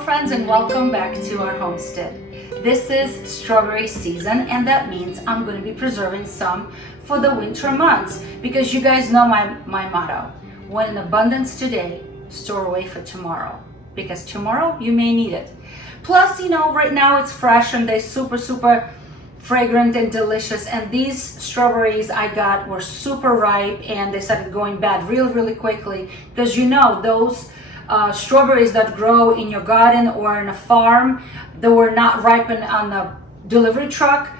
friends, and welcome back to our homestead. This is strawberry season, and that means I'm going to be preserving some for the winter months, because you guys know my motto: when in abundance today, store away for tomorrow, because tomorrow you may need it. Plus, you know, right now it's fresh and they're super fragrant and delicious, and these strawberries I got were super ripe and they started going bad really quickly, because you know those strawberries that grow in your garden or in a farm that were not ripened on the delivery truck,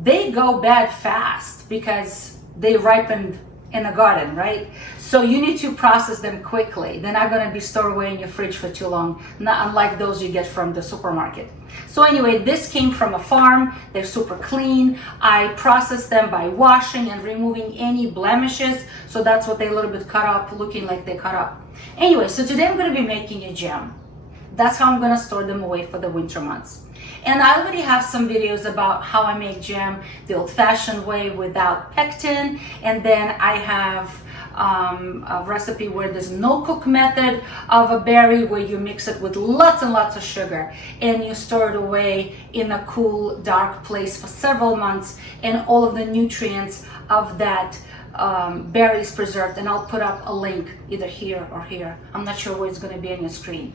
they go bad fast because they ripened in the garden, right? So you need to process them quickly. They're not going to be stored away in your fridge for too long, not unlike those you get from the supermarket. So anyway, this came from a farm. They're super clean. I processed them by washing and removing any blemishes, so that's what they a little bit cut up, looking like they cut up. Anyway, so today I'm going to be making a jam. That's how I'm going to store them away for the winter months. And I already have some videos about how I make jam the old-fashioned way without pectin, and then I have a recipe where there's no cook method of a berry, where you mix it with lots and lots of sugar and you store it away in a cool, dark place for several months, and all of the nutrients of that berry is preserved. And I'll put up a link either here or here. I'm not sure where it's going to be on your screen.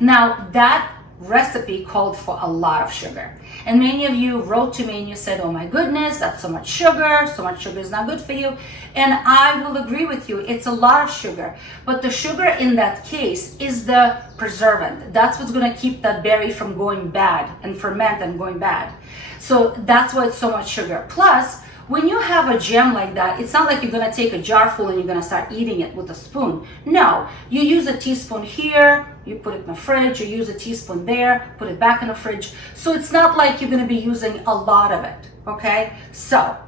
Now, that recipe called for a lot of sugar, and many of you wrote to me and you said, oh my goodness, that's so much sugar is not good for you. And I will agree with you, it's a lot of sugar, but the sugar in that case is the preservant. That's what's going to keep that berry from going bad and ferment and going bad. So that's why it's so much sugar. Plus, when you have a jam like that, it's not like you're going to take a jar full and you're going to start eating it with a spoon. No, you use a teaspoon here, you put it in the fridge, you use a teaspoon there, put it back in the fridge. So it's not like you're going to be using a lot of it, okay? So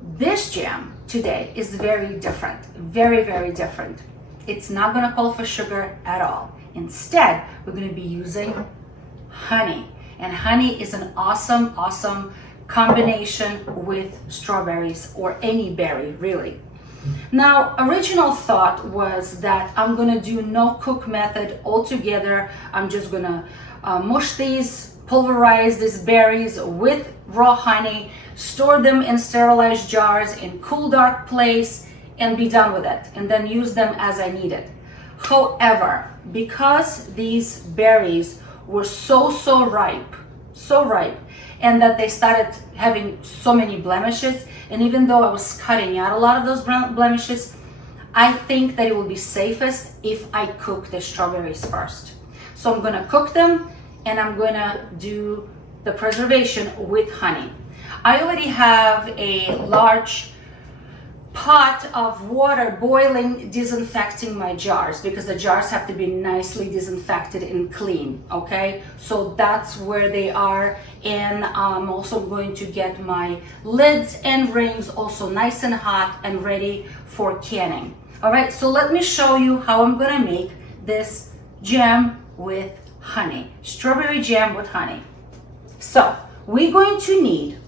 this jam today is very different, very different. It's not going to call for sugar at all. Instead, we're going to be using honey. And honey is an awesome combination with strawberries, or any berry really. Now, original thought was that I'm gonna do no cook method altogether. I'm just gonna mush these, pulverize these berries with raw honey, store them in sterilized jars in cool, dark place, and be done with it, and then use them as I need it. However, because these berries were so ripe, and that they started having so many blemishes, and even though I was cutting out a lot of those blemishes, I think that it will be safest if I cook the strawberries first. So I'm gonna cook them, and I'm gonna do the preservation with honey. I already have a large pot of water boiling, disinfecting my jars, because the jars have to be nicely disinfected and clean, okay? So that's where they are. And I'm also going to get my lids and rings also nice and hot and ready for canning. All right, so let me show you how I'm gonna make this jam with honey, strawberry jam with honey. So we're going to need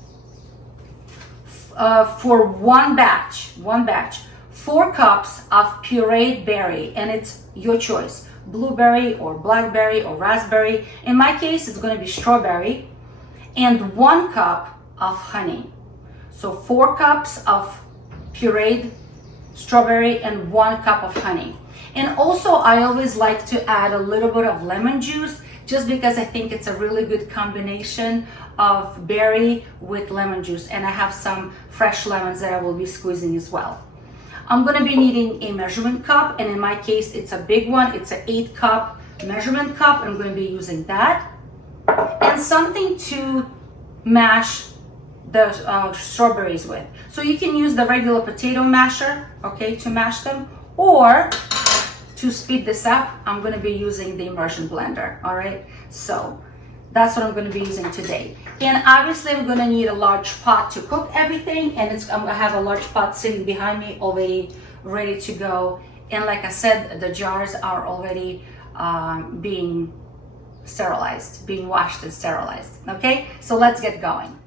for one batch, 4 cups of pureed berry, and it's your choice, blueberry or blackberry or raspberry. In my case, it's going to be strawberry, and 1 cup of honey. So 4 cups of pureed strawberry and 1 cup of honey. And also, I always like to add a little bit of lemon juice, just because I think it's a really good combination of berry with lemon juice, and I have some fresh lemons that I will be squeezing as well. I'm going to be needing a measurement cup, and in my case it's a big one. It's an 8-cup measurement cup. I'm going to be using that, and something to mash the strawberries with. So you can use the regular potato masher, okay, to mash them, or to speed this up, I'm going to be using the immersion blender. All right, so that's what I'm going to be using today. And obviously I'm going to need a large pot to cook everything, and I'm going to have a large pot sitting behind me already ready to go. And like I said, the jars are already being sterilized, being washed and sterilized. Okay, so let's get going.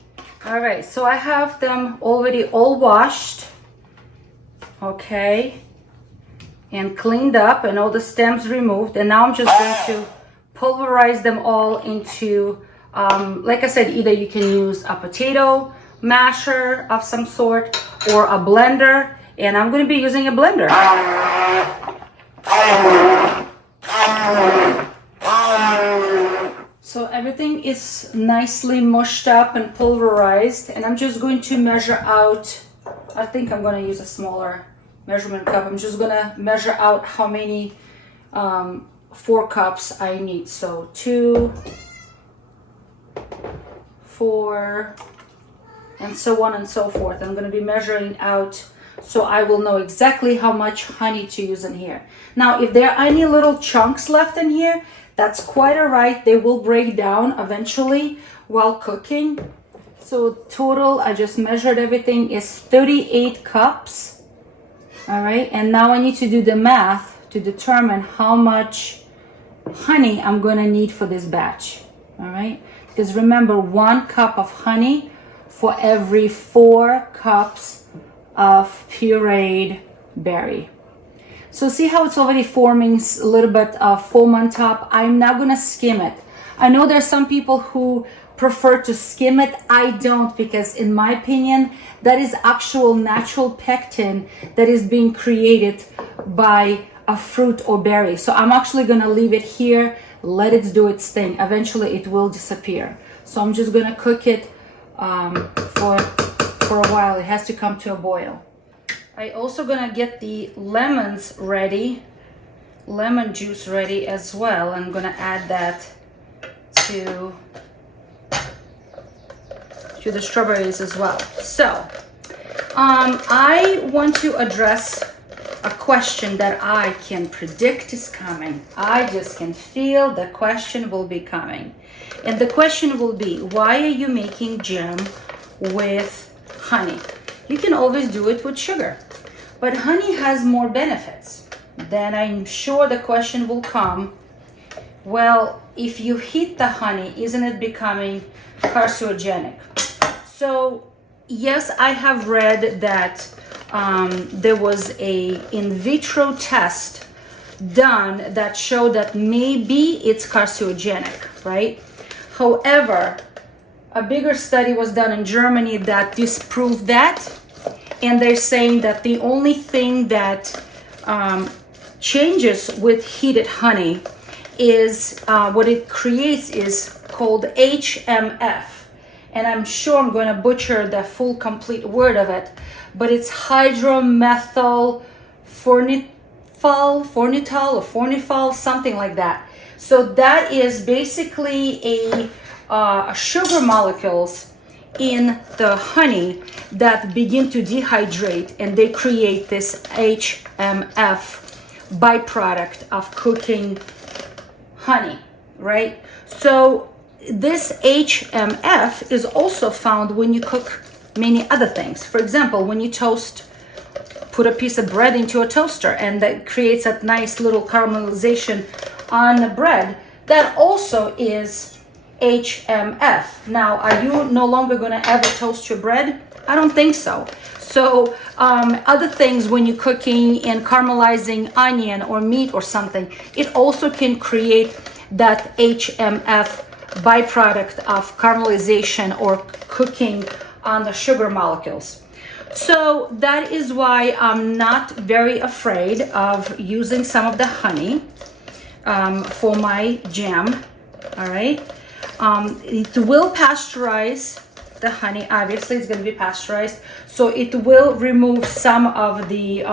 All right, so I have them already all washed, okay, and cleaned up, and all the stems removed. And now I'm just going to pulverize them all into, like I said, either you can use a potato masher of some sort or a blender, and I'm going to be using a blender. So everything is nicely mushed up and pulverized, and I'm just going to measure out, I think I'm going to use a smaller measurement cup. I'm just going to measure out how many 4 cups I need. So 2, 4, and so on and so forth. I'm going to be measuring out so I will know exactly how much honey to use in here. Now, if there are any little chunks left in here, that's quite all right. They will break down eventually while cooking. So total, I just measured everything, is 38 cups. All right, and now I need to do the math to determine how much honey I'm going to need for this batch. All right, because remember, 1 cup of honey for every 4 cups of pureed berry. So see how it's already forming a little bit of foam on top? I'm now going to skim it. I know there's some people who prefer to skim it. I don't, because in my opinion, that is actual natural pectin that is being created by a fruit or berry. So I'm actually going to leave it here, let it do its thing. Eventually it will disappear. So I'm just going to cook it for a while. It has to come to a boil. I also gonna get the lemons ready, lemon juice ready as well. I'm gonna add that to the strawberries as well. So I want to address a question that I can predict is coming. I just can feel the question will be coming. And the question will be, why are you making jam with honey? You can always do it with sugar. But honey has more benefits. Then I'm sure the question will come, well, if you heat the honey, isn't it becoming carcinogenic? So yes, I have read that there was a in vitro test done that showed that maybe it's carcinogenic, right? However, a bigger study was done in Germany that disproved that. And they're saying that the only thing that changes with heated honey is what it creates is called HMF. And I'm sure I'm going to butcher the full complete word of it, but it's hydromethyl fornitol, something like that. So that is basically a sugar molecules in the honey that begin to dehydrate, and they create this HMF byproduct of cooking honey, right? So this HMF is also found when you cook many other things. For example, when you put a piece of bread into a toaster, and that creates a nice little caramelization on the bread, that also is HMF. Now, are you no longer going to ever toast your bread? I don't think so. So other things, when you're cooking and caramelizing onion or meat or something, it also can create that HMF byproduct of caramelization or cooking on the sugar molecules. So that is why I'm not very afraid of using some of the honey for my jam. All right. It will pasteurize the honey. Obviously, it's going to be pasteurized, so it will remove some of the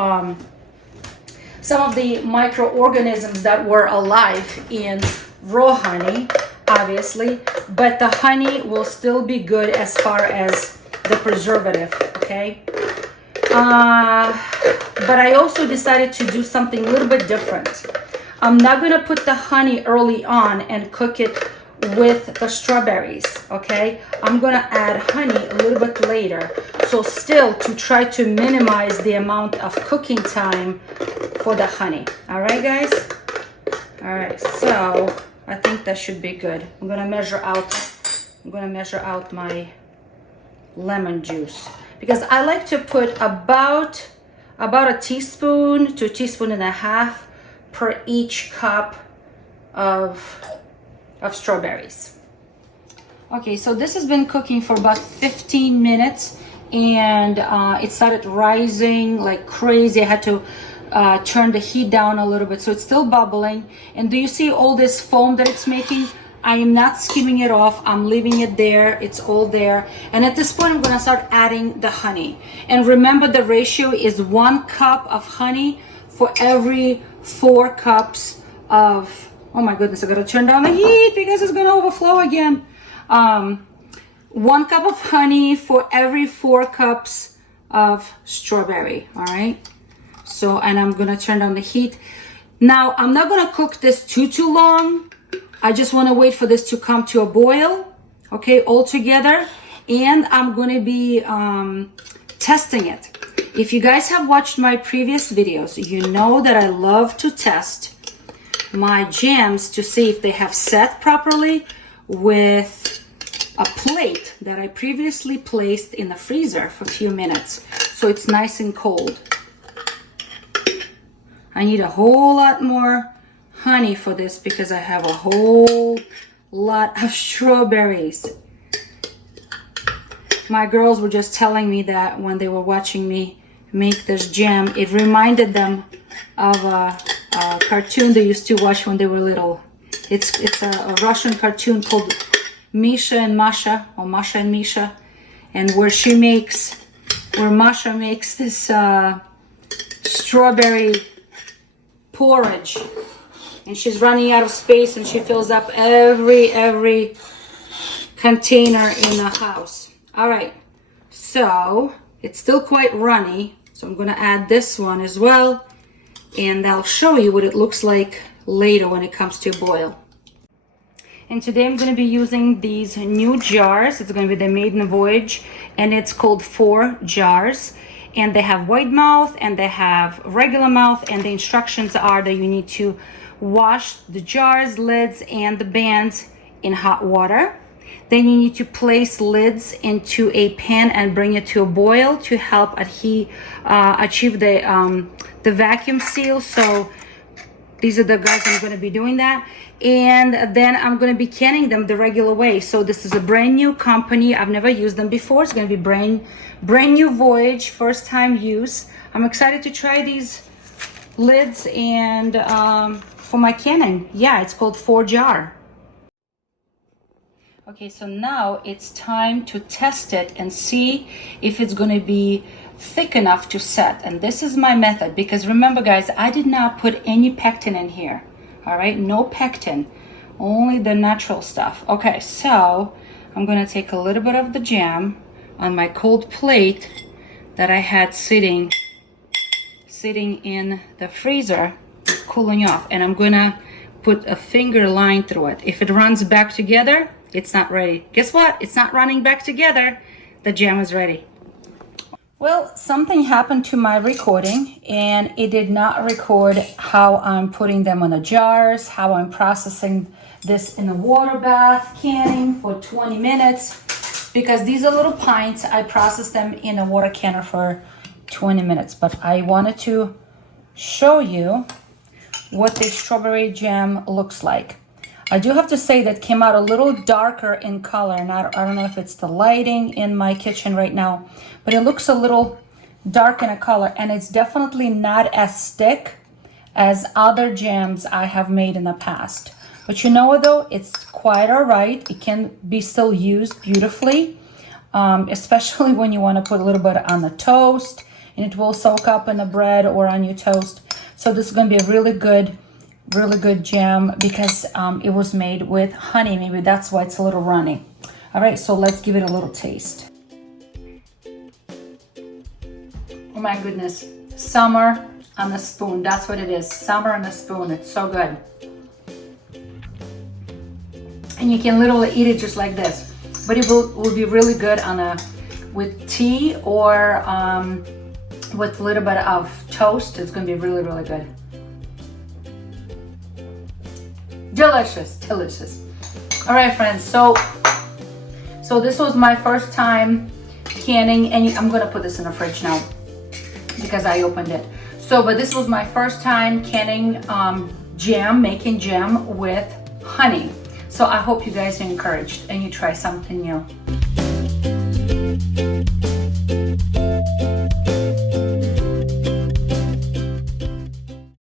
microorganisms that were alive in raw honey, obviously. But the honey will still be good as far as the preservative. Okay. But I also decided to do something a little bit different. I'm not going to put the honey early on and cook it with the strawberries, okay? I'm gonna add honey a little bit later, so still to try to minimize the amount of cooking time for the honey. All right, guys? All right, so I think that should be good. I'm gonna measure out my lemon juice, because I like to put about a teaspoon to a teaspoon and a half per each cup of of strawberries. Okay, so this has been cooking for about 15 minutes and it started rising like crazy. I had to turn the heat down a little bit, so it's still bubbling. And do you see all this foam that it's making? I am not skimming it off. I'm leaving it there. It's all there. And at this point, I'm gonna start adding the honey. And remember, the ratio is 1 cup of honey for every 4 cups of, oh my goodness, I gotta turn down the heat because it's gonna overflow again. 1 cup of honey for every 4 cups of strawberry, all right? So, and I'm gonna turn down the heat. Now, I'm not gonna cook this too long. I just wanna wait for this to come to a boil, okay, all together. And I'm gonna be testing it. If you guys have watched my previous videos, you know that I love to test my jams to see if they have set properly with a plate that I previously placed in the freezer for a few minutes, so it's nice and cold. I need a whole lot more honey for this because I have a whole lot of strawberries. My girls were just telling me that when they were watching me make this jam, it reminded them of a cartoon they used to watch when they were little. It's a Russian cartoon called Misha and Masha, or Masha and Misha, and where Masha makes this strawberry porridge, and she's running out of space and she fills up every container in the house. All right, so it's still quite runny, so I'm gonna add this one as well, and I'll show you what it looks like later when it comes to a boil. And today I'm going to be using these new jars. It's going to be the maiden voyage, and it's called ForJars. And they have wide mouth and they have regular mouth, and the instructions are that you need to wash the jars, lids, and the bands in hot water. Then you need to place lids into a pan and bring it to a boil to help achieve the vacuum seal. So these are the guys I'm going to be doing that. And then I'm going to be canning them the regular way. So this is a brand new company. I've never used them before. It's going to be brand new voyage, first time use. I'm excited to try these lids and for my canning. Yeah, it's called ForJar. Okay, so now it's time to test it and see if it's going to be thick enough to set. And this is my method, because remember guys, I did not put any pectin in here. All right, no pectin, only the natural stuff. Okay, so I'm gonna take a little bit of the jam on my cold plate that I had sitting in the freezer, cooling off, and I'm gonna put a finger line through it. If it runs back together, it's not ready. Guess what? It's not running back together. The jam is ready. Well, something happened to my recording, and it did not record how I'm putting them on the jars, how I'm processing this in a water bath canning for 20 minutes, because these are little pints. I processed them in a water canner for 20 minutes, but I wanted to show you what the strawberry jam looks like. I do have to say that came out a little darker in color, and I don't know if it's the lighting in my kitchen right now, but it looks a little dark in a color, and it's definitely not as thick as other jams I have made in the past. But you know what though, it's quite all right. It can be still used beautifully, especially when you want to put a little bit on the toast, and it will soak up in the bread or on your toast. So this is going to be a really good jam because it was made with honey. Maybe that's why it's a little runny. All right, so let's give it a little taste. Oh my goodness, summer on a spoon. That's what it is, summer on a spoon. It's so good. And you can literally eat it just like this, but it will be really good on with tea or with a little bit of toast. It's gonna be really good. Delicious. All right, friends, so this was my first time canning, and I'm gonna put this in the fridge now because I opened it. But this was my first time canning jam, making jam with honey. So I hope you guys are encouraged and you try something new.